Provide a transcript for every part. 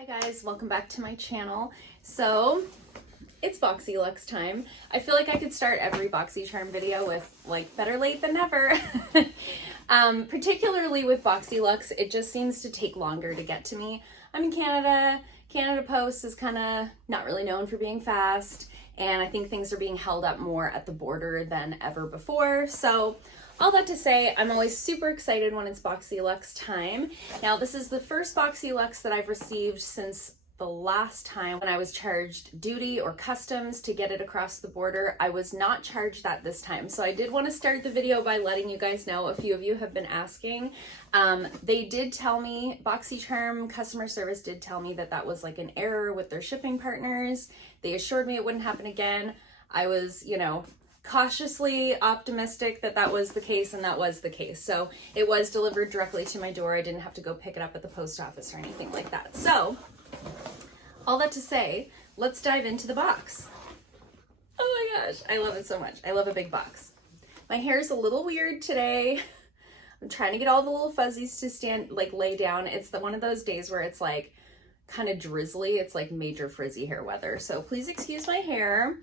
Hi guys, welcome back to my channel. So it's Boxyluxe time. I feel like I could start every BoxyCharm video with like better late than never. Particularly with Boxyluxe, it just seems to take longer to get to me. I'm in Canada. Canada Post is kind of not really known for being fast, and I think things are being held up more at the border than ever before. So all that to say, I'm always super excited when it's Boxyluxe time. Now, this is the first Boxyluxe that I've received since the last time when I was charged duty or customs to get it across the border. I was not charged that this time. So I did want to start the video by letting you guys know, a few of you have been asking. They did tell me, BoxyCharm customer service did tell me that that was like an error with their shipping partners. They assured me it wouldn't happen again. I was, cautiously optimistic that that was the case, and that was the case. So it was delivered directly to my door. I didn't have to go pick it up at the post office or anything like that. So all that to say, let's dive into the box. Oh my gosh, I love it so much. I love a big box. My hair's a little weird today. I'm trying to get all the little fuzzies to lay down. It's one of those days where it's like kind of drizzly. It's like major frizzy hair weather. So please excuse my hair.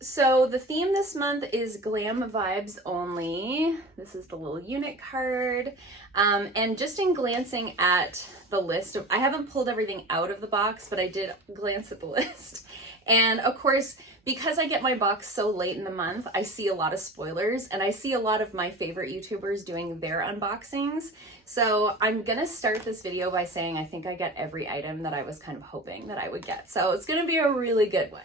So the theme this month is glam vibes only. This is the little unit card. And just in glancing at the list I haven't pulled everything out of the box, but I did glance at the list. And of course, because I get my box so late in the month, I see a lot of spoilers, and I see a lot of my favorite YouTubers doing their unboxings. So I'm gonna start this video by saying I think I get every item that I was kind of hoping that I would get. So it's gonna be a really good one.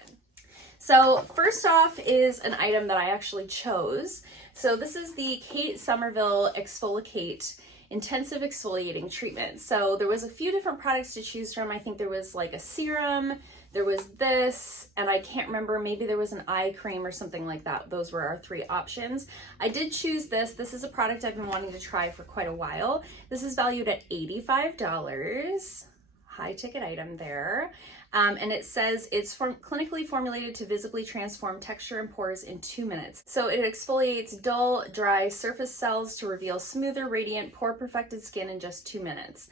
So first off is an item that I actually chose. So this is the Sommerville Exfolikate Intensive Exfoliating Treatment. So there was a few different products to choose from. I think there was like a serum, there was this, and I can't remember, maybe there was an eye cream or something like that. Those were our three options. I did choose this. This is a product I've been wanting to try for quite a while. This is valued at $85. High ticket item there. And it says it's clinically formulated to visibly transform texture and pores in 2 minutes. So it exfoliates dull, dry surface cells to reveal smoother, radiant, pore-perfected skin in just 2 minutes.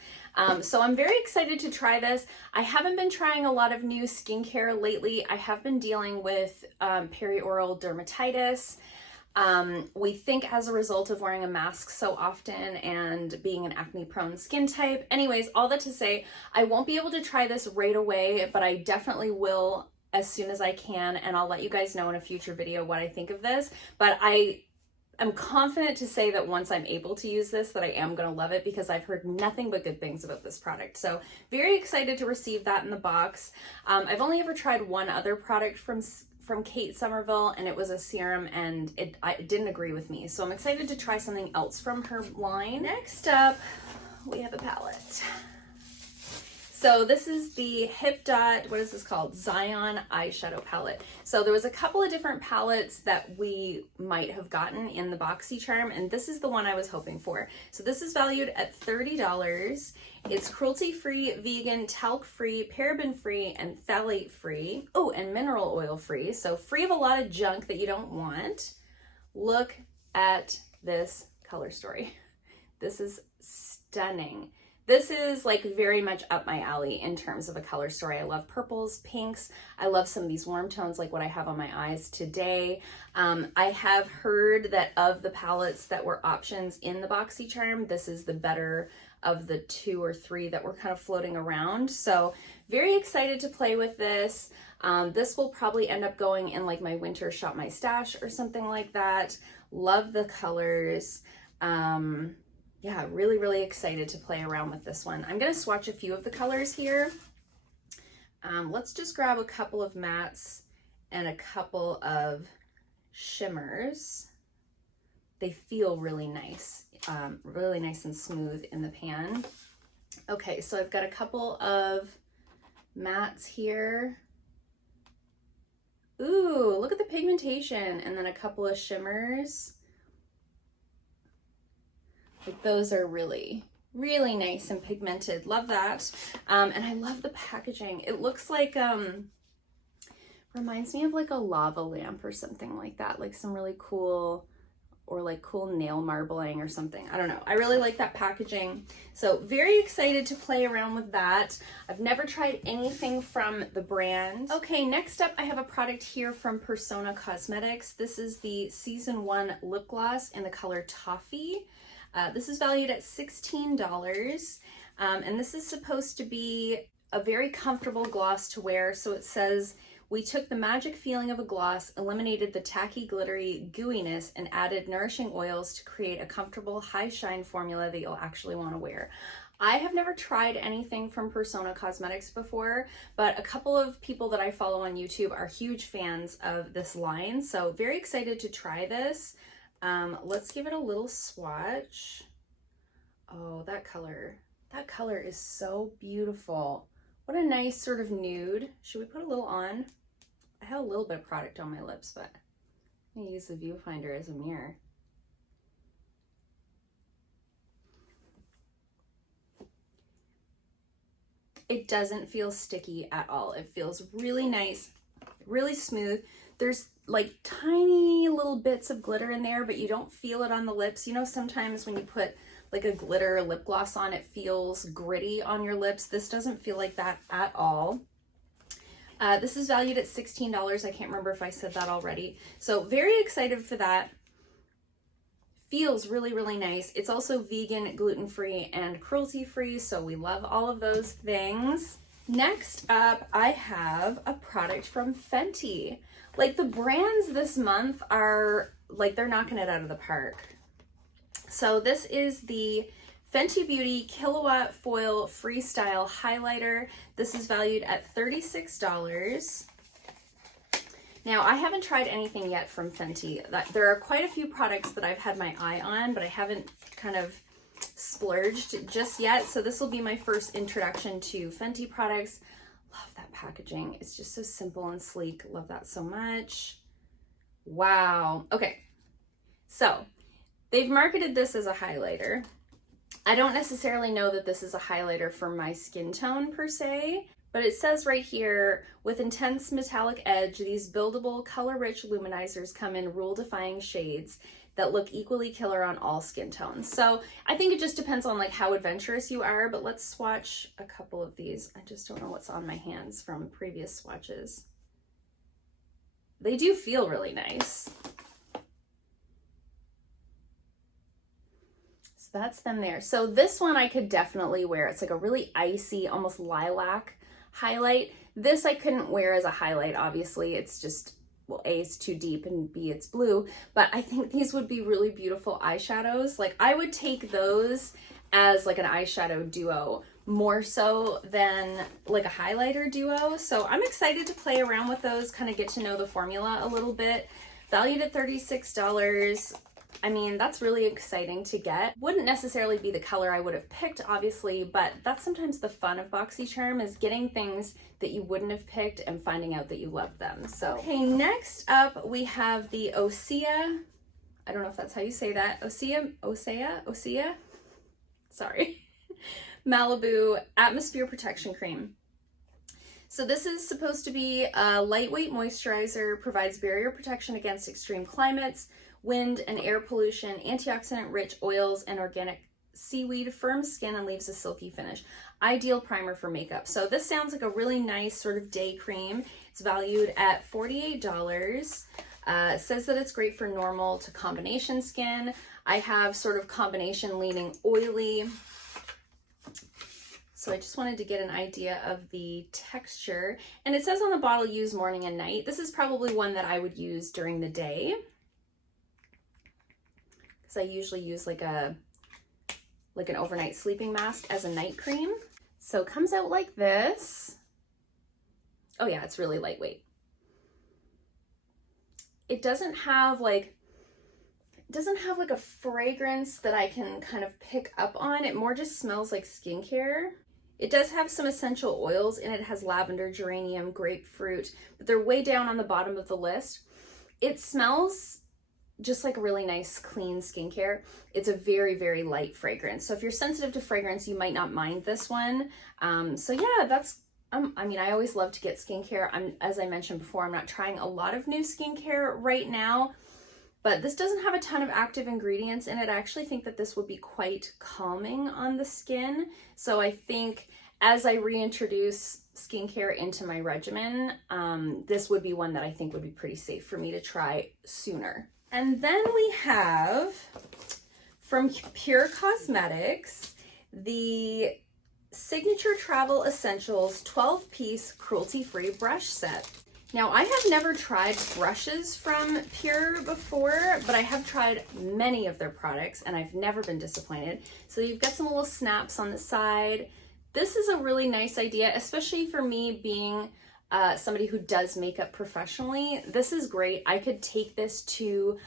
So I'm very excited to try this. I haven't been trying a lot of new skincare lately. I have been dealing with perioral dermatitis. We think as a result of wearing a mask so often and being an acne prone skin type. Anyways, all that to say, I won't be able to try this right away, but I definitely will as soon as I can, and I'll let you guys know in a future video what I think of this. But I am confident to say that once I'm able to use this, that I am going to love it, because I've heard nothing but good things about this product. So very excited to receive that in the box. I've only ever tried one other product from Somerville, and it was a serum, and it didn't agree with me. So I'm excited to try something else from her line. Next up, we have a palette. So this is the Hipdot, what is this called? Zion eyeshadow palette. So there was a couple of different palettes that we might have gotten in the BoxyCharm, and this is the one I was hoping for. So this is valued at $30. It's cruelty-free, vegan, talc-free, paraben-free, and phthalate-free. Oh, and mineral oil-free. So free of a lot of junk that you don't want. Look at this color story. This is stunning. This is like very much up my alley in terms of a color story. I love purples, pinks. I love some of these warm tones like what I have on my eyes today. I have heard that of the palettes that were options in the BoxyCharm, this is the better of the 2 or 3 that were kind of floating around. So very excited to play with this. This will probably end up going in like my winter shop my stash or something like that. Love the colors. Yeah, really, really excited to play around with this one. I'm gonna swatch a few of the colors here. Let's just grab a couple of mattes and a couple of shimmers. They feel really nice and smooth in the pan. Okay, so I've got a couple of mattes here. Ooh, look at the pigmentation, and then a couple of shimmers. Like those are really, really nice and pigmented. Love that. And I love the packaging. It looks like, reminds me of like a lava lamp or something like that. Like some really cool or like cool nail marbling or something. I don't know. I really like that packaging. So very excited to play around with that. I've never tried anything from the brand. Okay, next up I have a product here from Persona Cosmetics. This is the Season 1 lip gloss in the color Toffee. This is valued at $16. And this is supposed to be a very comfortable gloss to wear. So it says, we took the magic feeling of a gloss, eliminated the tacky, glittery gooiness, and added nourishing oils to create a comfortable, high shine formula that you'll actually want to wear. I have never tried anything from Persona Cosmetics before, but a couple of people that I follow on YouTube are huge fans of this line. So very excited to try this. Let's give it a little swatch. Oh, that color is so beautiful. What a nice sort of nude. Should we put a little on? I have a little bit of product on my lips, but I'm gonna use the viewfinder as a mirror. It doesn't feel sticky at all. It feels really nice, really smooth. There's like tiny little bits of glitter in there, but you don't feel it on the lips. You know, sometimes when you put like a glitter lip gloss on, it feels gritty on your lips. This doesn't feel like that at all. This is valued at $16. I can't remember if I said that already. So very excited for that. Feels really, really nice. It's also vegan, gluten-free, and cruelty-free, so we love all of those things. Next up, I have a product from Fenty. Like, the brands this month are, like, they're knocking it out of the park. So this is the Fenty Beauty Killawatt Foil Freestyle Highlighter. This is valued at $36. Now, I haven't tried anything yet from Fenty. There are quite a few products that I've had my eye on, but I haven't kind of splurged just yet. So this will be my first introduction to Fenty products. Love that packaging. It's just so simple and sleek. Love that so much. Wow. Okay. So they've marketed this as a highlighter. I don't necessarily know that this is a highlighter for my skin tone per se, but it says right here, with intense metallic edge, these buildable, color-rich luminizers come in rule-defying shades that look equally killer on all skin tones. So I think it just depends on like how adventurous you are, but let's swatch a couple of these. I just don't know what's on my hands from previous swatches. They do feel really nice. So that's them there. So this one I could definitely wear. It's like a really icy, almost lilac highlight. This I couldn't wear as a highlight, obviously. It's just, well, A, it's too deep, and B, it's blue. But I think these would be really beautiful eyeshadows. Like, I would take those as like an eyeshadow duo more so than like a highlighter duo. So I'm excited to play around with those, kind of get to know the formula a little bit. Valued at $36. I mean, that's really exciting to get. Wouldn't necessarily be the color I would have picked, obviously, but that's sometimes the fun of BoxyCharm, is getting things that you wouldn't have picked and finding out that you love them. So, okay, next up we have the Osea. I don't know if that's how you say that. Osea? Sorry. Malibu Atmosphere Protection Cream. So this is supposed to be a lightweight moisturizer, provides barrier protection against extreme climates, wind and air pollution, antioxidant-rich oils, and organic seaweed, firms skin, and leaves a silky finish. Ideal primer for makeup. So this sounds like a really nice sort of day cream. It's valued at $48. It says that it's great for normal to combination skin. I have sort of combination leaning oily. So I just wanted to get an idea of the texture. And it says on the bottle, use morning and night. This is probably one that I would use during the day, because I usually use like an overnight sleeping mask as a night cream. So it comes out like this. Oh yeah, it's really lightweight. It doesn't have like a fragrance that I can kind of pick up on. It more just smells like skincare. It does have some essential oils in it. It has lavender, geranium, grapefruit, but they're way down on the bottom of the list. It smells just like a really nice, clean skincare. It's a very, very light fragrance. So if you're sensitive to fragrance, you might not mind this one. So yeah, that's, I mean, I always love to get skincare. As I mentioned before, I'm not trying a lot of new skincare right now. but this doesn't have a ton of active ingredients in it. I actually think that this would be quite calming on the skin. So I think as I reintroduce skincare into my regimen, this would be one that I think would be pretty safe for me to try sooner. And then we have from Pure Cosmetics, the Signature Travel Essentials 12-piece cruelty-free brush set. Now, I have never tried brushes from Pure before, but I have tried many of their products and I've never been disappointed. So you've got some little snaps on the side. This is a really nice idea, especially for me being somebody who does makeup professionally. This is great. I could take this to,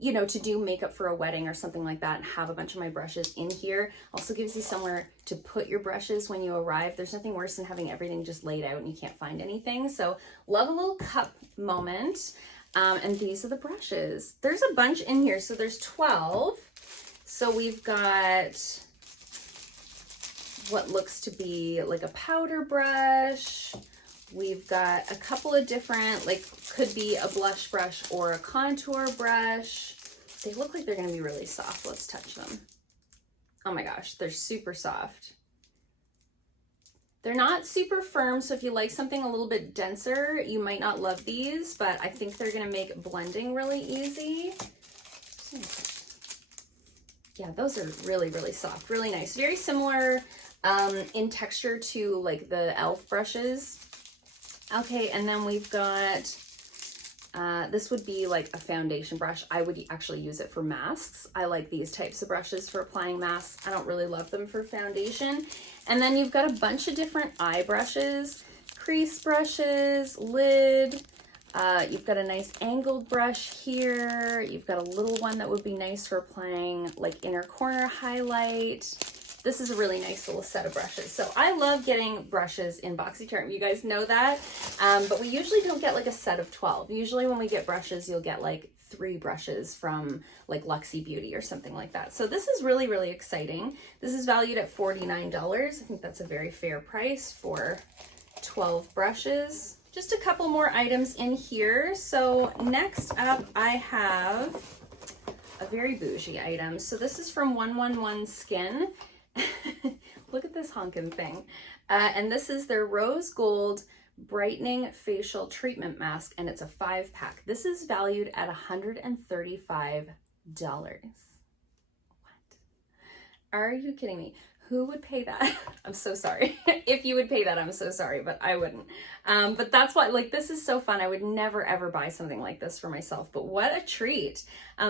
you know, to do makeup for a wedding or something like that and have a bunch of my brushes in here. Also gives you somewhere to put your brushes when you arrive. There's nothing worse than having everything just laid out and you can't find anything. So love a little cup moment. And these are the brushes. There's a bunch in here. So there's 12. So we've got what looks to be like a powder brush. We've got a couple of different, like, could be a blush brush or a contour brush. They look like they're gonna be really soft. Let's touch them. Oh my gosh, they're super soft. They're not super firm, so if you like something a little bit denser, you might not love these, but I think they're gonna make blending really easy. Yeah, those are really, really soft, really nice. Very similar in texture to like the e.l.f. brushes. Okay, and then we've got, this would be like a foundation brush. I would actually use it for masks. I like these types of brushes for applying masks. I don't really love them for foundation. And then you've got a bunch of different eye brushes, crease brushes, lid. You've got a nice angled brush here. You've got a little one that would be nice for applying like inner corner highlight. This is a really nice little set of brushes. So I love getting brushes in BoxyCharm. You guys know that. But we usually don't get like a set of 12. Usually when we get brushes, you'll get like 3 brushes from like Luxie Beauty or something like that. So this is really, really exciting. This is valued at $49. I think that's a very fair price for 12 brushes. Just a couple more items in here. So next up, I have a very bougie item. So this is from 111 Skin. Look at this honkin' thing. And this is their Rose Gold Brightening Facial Treatment Mask, and it's a 5-pack. This is valued at $135. What? Are you kidding me? Who would pay that? I'm so sorry. If you would pay that, I'm so sorry, but I wouldn't. But that's why, like, this is so fun. I would never, ever buy something like this for myself, but what a treat.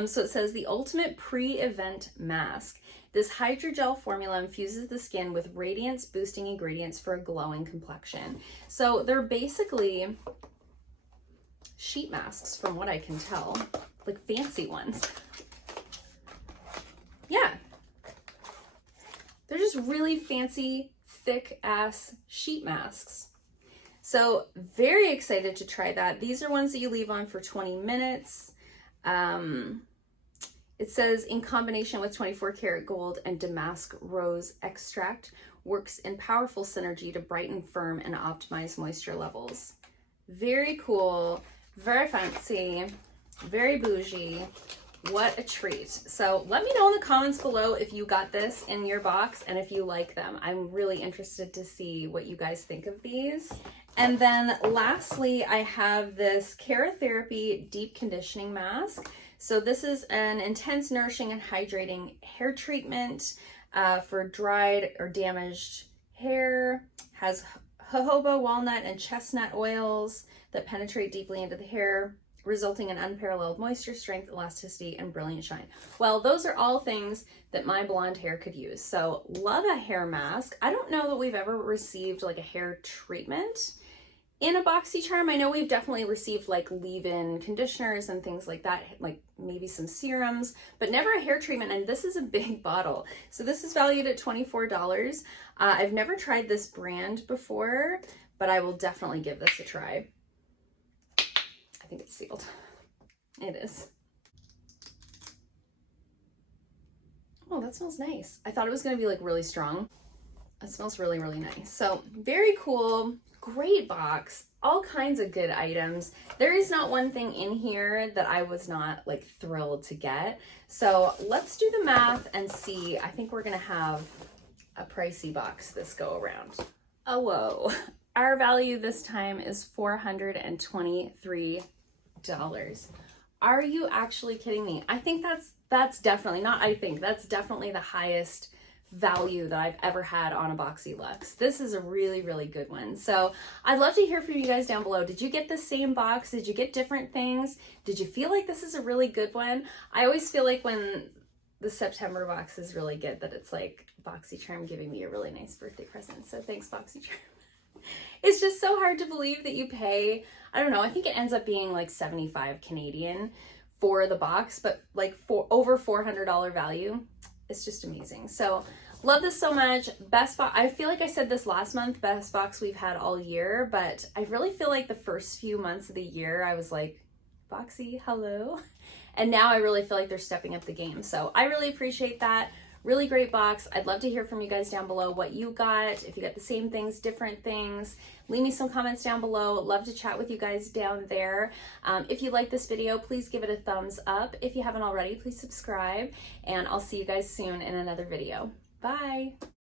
So it says the ultimate pre-event mask. This hydrogel formula infuses the skin with radiance boosting ingredients for a glowing complexion. So they're basically sheet masks from what I can tell, like fancy ones. Yeah. They're just really fancy, thick ass sheet masks. So very excited to try that. These are ones that you leave on for 20 minutes. It says in combination with 24 karat gold and damask rose extract, works in powerful synergy to brighten, firm, and optimize moisture levels. Very cool, very fancy, very bougie. What a treat. So let me know in the comments below if you got this in your box and if you like them. I'm really interested to see what you guys think of these. And then lastly, I have this Cara Therapy Deep Conditioning Mask. So this is an intense, nourishing, and hydrating hair treatment for dried or damaged hair. Has jojoba, walnut, and chestnut oils that penetrate deeply into the hair, resulting in unparalleled moisture, strength, elasticity, and brilliant shine. Well, those are all things that my blonde hair could use. So love a hair mask. I don't know that we've ever received like a hair treatment in a BoxyCharm. I know we've definitely received like leave-in conditioners and things like that, like maybe some serums, but never a hair treatment. And this is a big bottle. So this is valued at $24. I've never tried this brand before, but I will definitely give this a try. I think it's sealed. It is. Oh, that smells nice. I thought it was going to be like really strong. It smells really, really nice. So very cool. great box, all kinds of good items. There is not one thing in here that I was not like thrilled to get. So let's do the math and see. I think we're gonna have a pricey box this go around. Oh, whoa. Our value this time is $423. Are you actually kidding me? I think that's definitely, not I think, that's definitely the highest value that I've ever had on a Boxyluxe. This is a really, really good one. So I'd love to hear from you guys down below. Did you get the same box? Did you get different things? Did you feel like this is a really good one? I always feel like when the September box is really good, that it's like BoxyCharm giving me a really nice birthday present. So thanks, BoxyCharm. It's just so hard to believe that you pay, I don't know, I think it ends up being like 75 Canadian for the box, but like for over $400 value. It's just amazing. So love this so much. Best box, I feel like I said this last month, best box we've had all year, but I really feel like the first few months of the year, I was like, Boxy, hello. And now I really feel like they're stepping up the game. So I really appreciate that. Really great box. I'd love to hear from you guys down below what you got, if you got the same things, different things. Leave me some comments down below. Love to chat with you guys down there. If you like this video, please give it a thumbs up. If you haven't already, please subscribe, and I'll see you guys soon in another video. Bye.